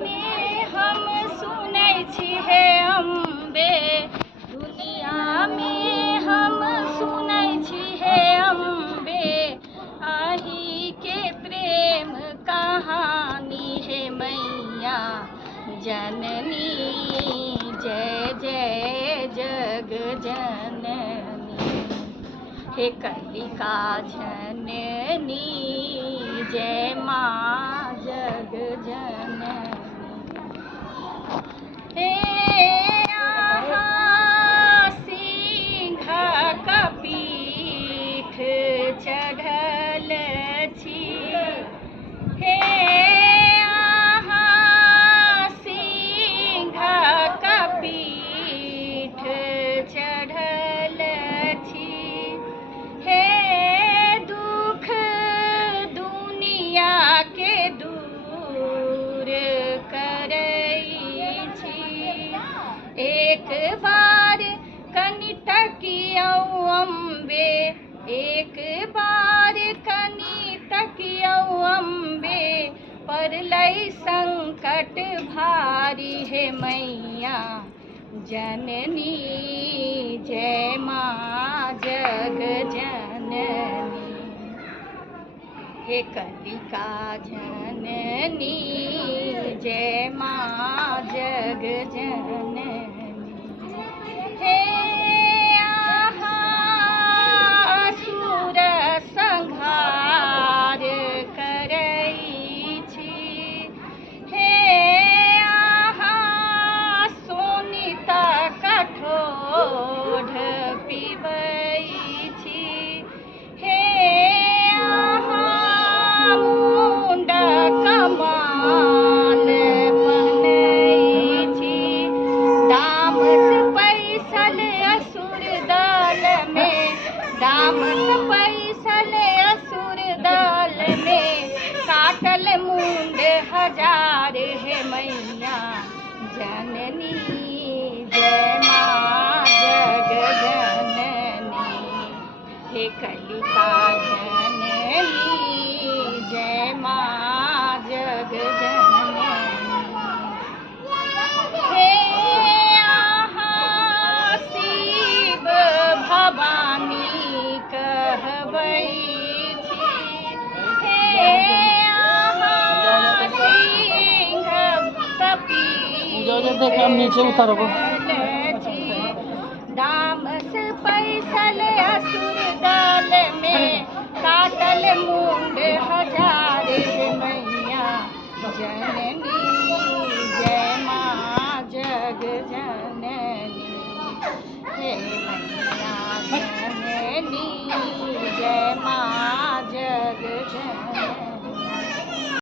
में हम सुनै छी हे अम्बे, दुनिया में हम सुनै छी हे अम्बे, आही के प्रेम कहानी हे मैया जननी, जय जय जग जननी, हे कलिका जननी, जय माँ जग जननी। हे आहा सिंह कपीठ चढ़ल छी, हे आहा सिंह कपीठ चढ़ल छी, हे दुख दुनिया के दूर करै छी, एक बार कनि तकियौ अम्बे, एक बार कनि तकियौ अम्बे, पड़लै संकट भारी हे मैया जननी, जय माँ जग जननी, हे कलिका जननी, जय माँ जग जननी, हे आहा असुर संहार करै छी, हे आहा सोनिता कठोर पिबै छी, हे आहा मुंड कमाल पहनै छी, दामस पैसल असुर दल में, दामस पैसल असुर दल में, काटल मुंड हजार हे मैया जननी, जय माँ जग जननी, हे कलिका जननी, जय माँ जग जननी, हे आहा शिव भवानी कहबै छी, हे आहा सिंह कपीठ दामस पैसल असुर दल में, काटल मुंड हजार हे मैया जननी, जय माँ जग जननी, हे मैया जननी, जय माँ